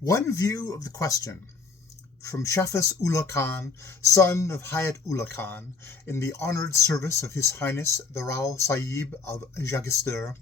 One view of the question, from Shafis Ullah Khan, son of Hayat Ullah Khan, in the honoured service of His Highness the Rao Sahib of Qstn,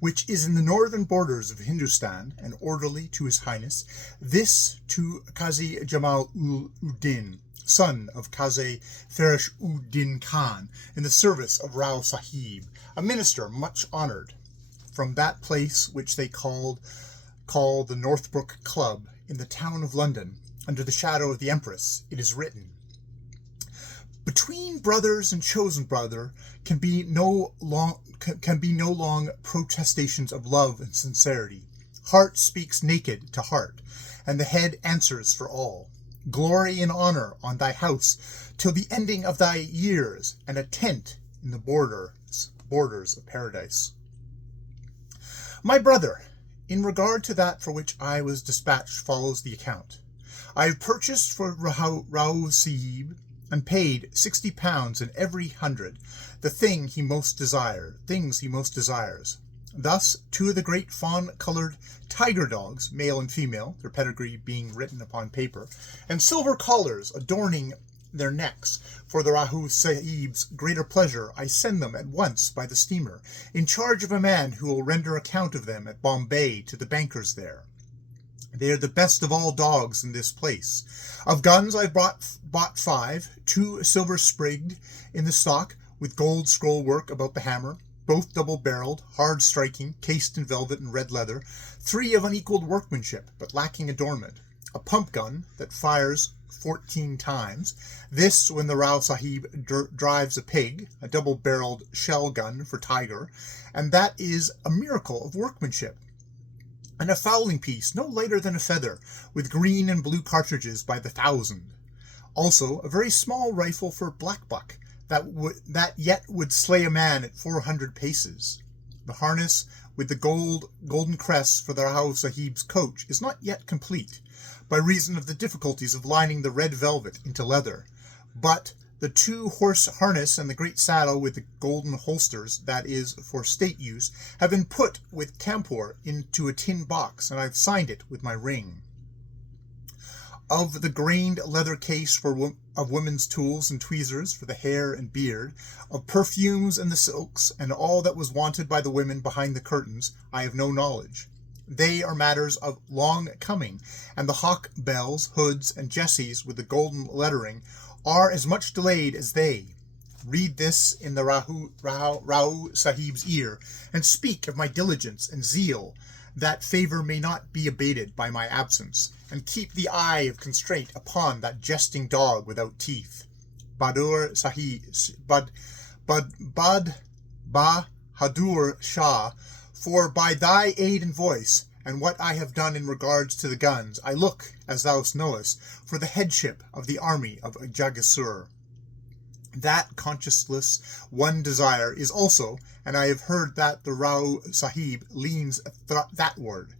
which is in the northern borders of Hindustan and orderly to His Highness, this to Qazi Jamal Uddin, son of Qazi Farish Uddin Khan, in the service of Rao Sahib, a minister much honoured, from that place which they call the Northbrook Club, in the town of London, under the shadow of the Empress, it is written, between brothers and chosen brother can be no long protestations of love and sincerity. Heart speaks naked to heart, and the head answers for all. Glory and honour on thy house till the ending of thy years, and a tent in the borders of paradise. My brother, in regard to that for which I was dispatched, follows the account. I have purchased for Rao Sahib and paid £60 in every 100, the things he most desires. Thus, two of the great fawn-coloured tiger dogs, male and female, their pedigree being written upon paper, and silver collars adorning their necks, for the Rao Sahib's greater pleasure, I send them at once by the steamer, in charge of a man who will render account of them at Bombay to the bankers there. They are the best of all dogs in this place. Of guns I bought 5, 2 silver sprigged in the stock, with gold scroll work about the hammer, both double-barreled, hard striking, cased in velvet and red leather, 3 of unequalled workmanship, but lacking adornment, a pump gun that fires 14 times, this when the Rao Sahib drives a pig, a double-barreled shell gun for tiger, and that is a miracle of workmanship, and a fowling piece no lighter than a feather, with green and blue cartridges by the 1,000. Also a very small rifle for blackbuck, that yet would slay a man at 400 paces. The harness with the golden crest for the Rao Sahib's coach is not yet complete, by reason of the difficulties of lining the red velvet into leather, but the 2-horse harness and the great saddle with the golden holsters, that is, for state use, have been put with camphor into a tin box, and I have signed it with my ring. Of the grained leather case of women's tools and tweezers for the hair and beard, of perfumes and the silks, and all that was wanted by the women behind the curtains, I have no knowledge. They are matters of long coming, and the hawk bells, hoods, and jesses with the golden lettering are as much delayed as they. Read this in the Rao Sahib's ear, and speak of my diligence and zeal, that favour may not be abated by my absence, and keep the eye of constraint upon that jesting dog without teeth. Bahadur Shah, for by thy aid and voice, and what I have done in regards to the guns, I look, as thou knowest, for the headship of the army of Jagisur. That conscienceless one desire is also, and I have heard that the Rao Sahib leans that word.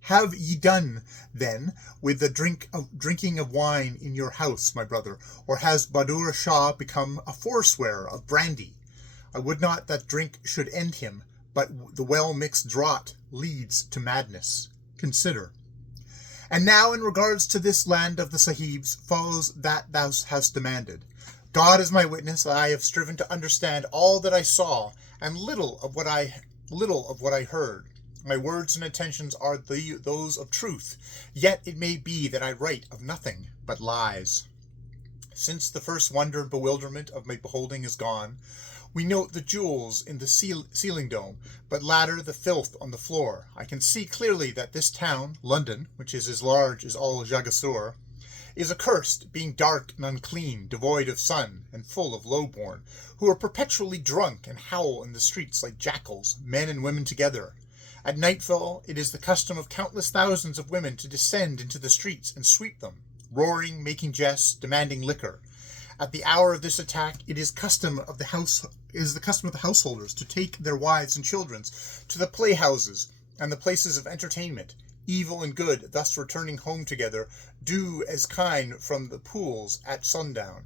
Have ye done, then, with the drinking of wine in your house, my brother, or has Bahadur Shah become a forswearer of brandy? I would not that drink should end him, but the well-mixed draught leads to madness. Consider. And now, in regards to this land of the Sahibs, follows that thou hast demanded. God is my witness that I have striven to understand all that I saw, and little of what I heard. My words and intentions are those of truth, yet it may be that I write of nothing but lies. Since the first wonder and bewilderment of my beholding is gone, we note the jewels in the ceiling dome, but latter the filth on the floor. I can see clearly that this town, London, which is as large as all Jagisur, is accursed, being dark and unclean, devoid of sun, and full of low-born, who are perpetually drunk and howl in the streets like jackals, men and women together. At nightfall it is the custom of countless thousands of women to descend into the streets and sweep them, roaring, making jests, demanding liquor. At the hour of this attack, it is the custom of the householders to take their wives and children to the playhouses and the places of entertainment. Evil and good, thus returning home together, do as kind from the pools at sundown.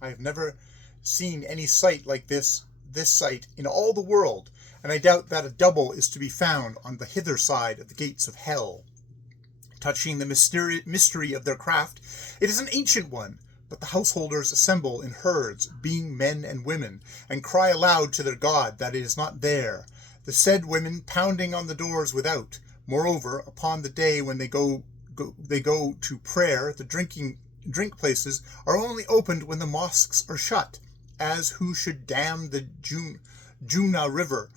I have never seen any sight like this sight in all the world, and I doubt that a double is to be found on the hither side of the gates of hell. Touching the mystery of their craft, it is an ancient one, but the householders assemble in herds, being men and women, and cry aloud to their God that it is not there, the said women pounding on the doors without. Moreover, upon the day when they go to prayer, the drink places are only opened when the mosques are shut, as who should dam the Jumna River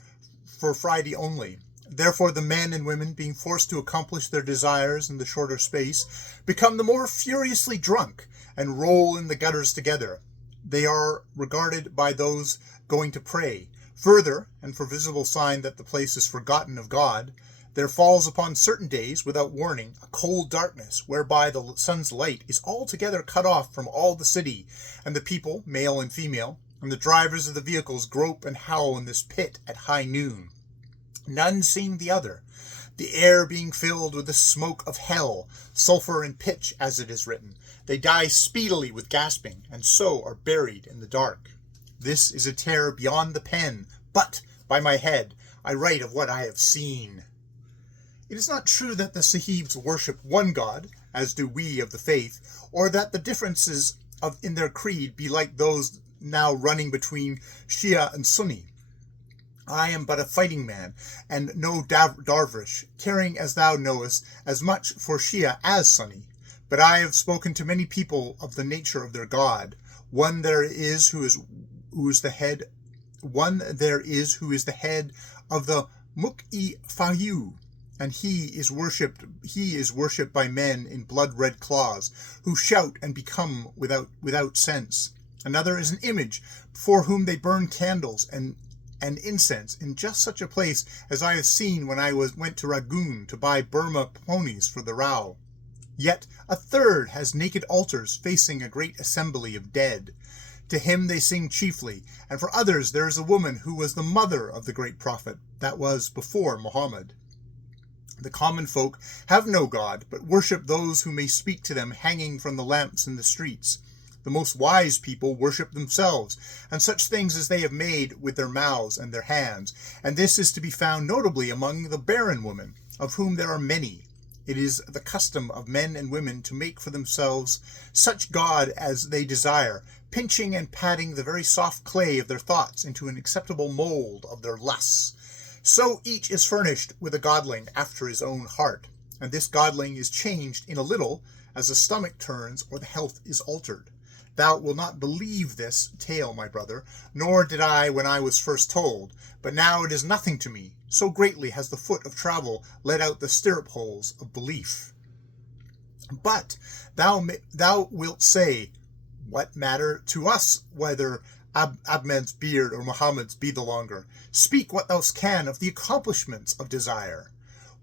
for Friday only. Therefore the men and women, being forced to accomplish their desires in the shorter space, become the more furiously drunk, and roll in the gutters together. They are regarded by those going to pray. Further, and for visible sign that the place is forgotten of God, there falls upon certain days, without warning, a cold darkness, whereby the sun's light is altogether cut off from all the city, and the people, male and female, and the drivers of the vehicles grope and howl in this pit at high noon, none seeing the other, the air being filled with the smoke of hell, sulphur and pitch, as it is written. They die speedily with gasping, and so are buried in the dark. This is a terror beyond the pen, but, by my head, I write of what I have seen. It is not true that the Sahibs worship one God, as do we of the faith, or that the differences in their creed be like those now running between Shia and Sunni. I am but a fighting man, and no darvish, caring, as thou knowest, as much for Shia as Sunni. But I have spoken to many people of the nature of their God. One there is who is the head of the Mny Invntns, and he is worshipped by men in blood-red claws, who shout and become without sense. Another is an image, before whom they burn candles and incense in just such a place as I have seen when I went to Rangoon to buy Burma ponies for the Rao. Yet a third has naked altars facing a great assembly of dead. To him they sing chiefly, and for others there is a woman who was the mother of the great prophet that was before Muhammad. The common folk have no God, but worship those who may speak to them hanging from the lamps in the streets. The most wise people worship themselves, and such things as they have made with their mouths and their hands, and this is to be found notably among the barren women, of whom there are many. It is the custom of men and women to make for themselves such God as they desire, pinching and patting the very soft clay of their thoughts into an acceptable mold of their lusts. So each is furnished with a godling after his own heart, and this godling is changed in a little as the stomach turns or the health is altered. Thou wilt not believe this tale, my brother, nor did I when I was first told, but now it is nothing to me, so greatly has the foot of travel led out the stirrup holes of belief. But thou wilt say, what matter to us whether Ahmed's beard or Muhammad's be the longer? Speak what thou can of the accomplishments of desire.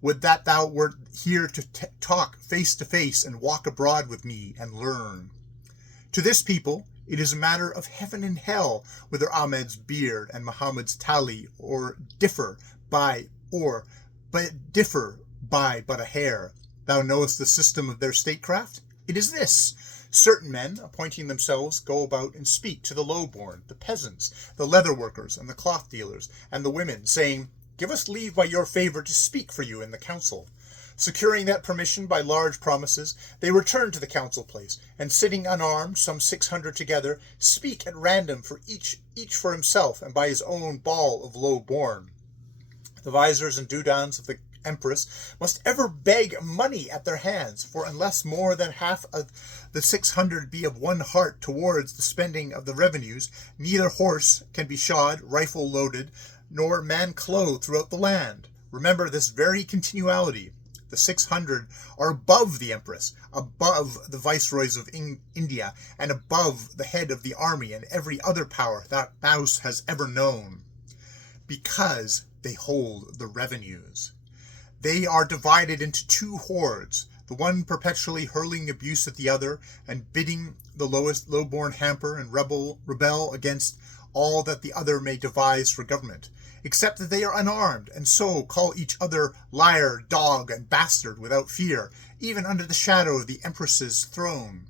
Would that thou wert here to talk face to face and walk abroad with me and learn. To this people, it is a matter of heaven and hell whether Ahmed's beard and Muhammad's tali differ by but a hair. Thou knowest the system of their statecraft? It is this. Certain men, appointing themselves, go about and speak to the low-born, the peasants, the leather workers, and the cloth dealers, and the women, saying, Give us leave by your favor to speak for you in the council. Securing that permission by large promises, they return to the council place, and sitting unarmed, some 600 together, speak at random for each for himself, and by his own ball of low-born. The viziers and dudans of the empress must ever beg money at their hands, for unless more than half of the 600 be of one heart towards the spending of the revenues, neither horse can be shod, rifle loaded, nor man clothed throughout the land. Remember this very continuality. The 600 are above the empress, above the viceroys of India, and above the head of the army and every other power that mouse has ever known, because they hold the revenues. They are divided into two hordes, the one perpetually hurling abuse at the other, and bidding the low-born hamper and rebel against all that the other may devise for government, except that they are unarmed, and so call each other liar, dog, and bastard without fear, even under the shadow of the empress's throne.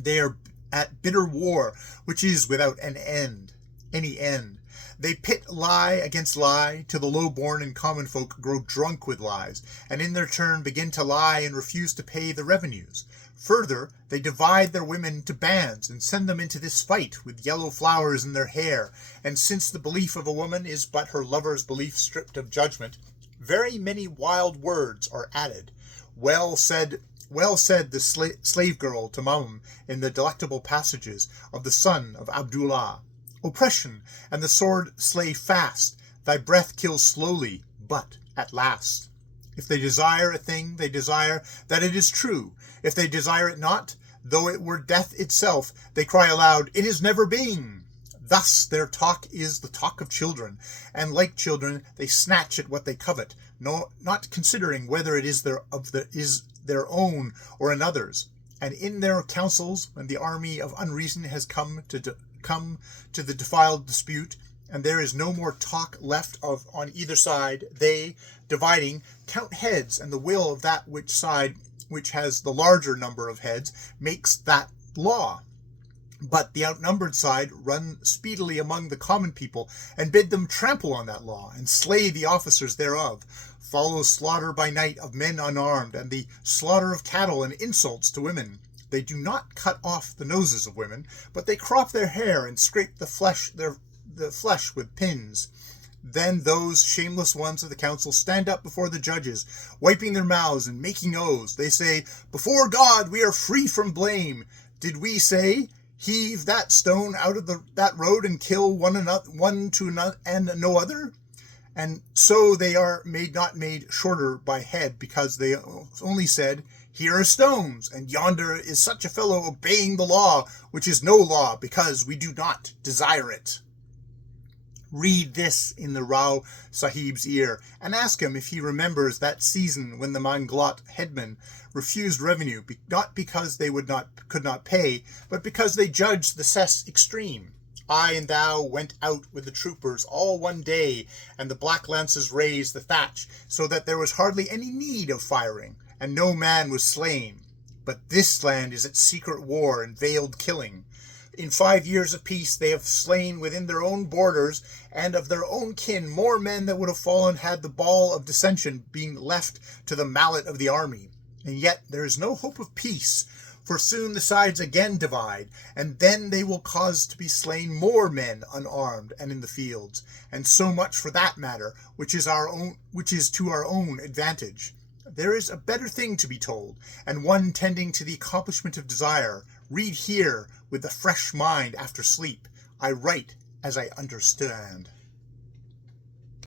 They are at bitter war, which is without an end. any end. They pit lie against lie, till the low-born and common folk grow drunk with lies, and in their turn begin to lie and refuse to pay the revenues. Further, they divide their women to bands, and send them into this fight with yellow flowers in their hair, and since the belief of a woman is but her lover's belief stripped of judgment, very many wild words are added. Well said the slave girl to Mum in the delectable passages of the son of Abdullah. Oppression and the sword slay fast, thy breath kills slowly, but at last. If they desire a thing, they desire that it is true. If they desire it not, though it were death itself, they cry aloud, it is never been. Thus their talk is the talk of children, and like children they snatch at what they covet, not considering whether it is their own or another's. And in their councils, when the army of unreason has come to the defiled dispute, and there is no more talk left of on either side, they, dividing, count heads, and the will of that side which has the larger number of heads makes that law. But the outnumbered side run speedily among the common people, and bid them trample on that law, and slay the officers thereof. Follows slaughter by night of men unarmed, and the slaughter of cattle and insults to women. They do not cut off the noses of women, but they crop their hair and scrape the flesh with pins. Then those shameless ones of the council stand up before the judges, wiping their mouths and making oaths. They say, before God we are free from blame. Did we say, heave that stone out of that road and kill one to another and no other? And so they are not made shorter by head, because they only said, here are stones, and yonder is such a fellow obeying the law, which is no law, because we do not desire it. Read this in the Rao Sahib's ear, and ask him if he remembers that season when the Manglot headmen refused revenue, not because they could not pay, but because they judged the cess extreme. I and thou went out with the troopers all one day, and the black lances raised the thatch, so that there was hardly any need of firing, and no man was slain. But this land is at secret war and veiled killing. In 5 years of peace they have slain within their own borders and of their own kin more men that would have fallen had the ball of dissension been left to the mallet of the army. And yet there is no hope of peace, for soon the sides again divide, and then they will cause to be slain more men unarmed and in the fields, and so much for that matter, which is to our own advantage. There is a better thing to be told, and one tending to the accomplishment of desire. Read here with a fresh mind after sleep. I write as I understand.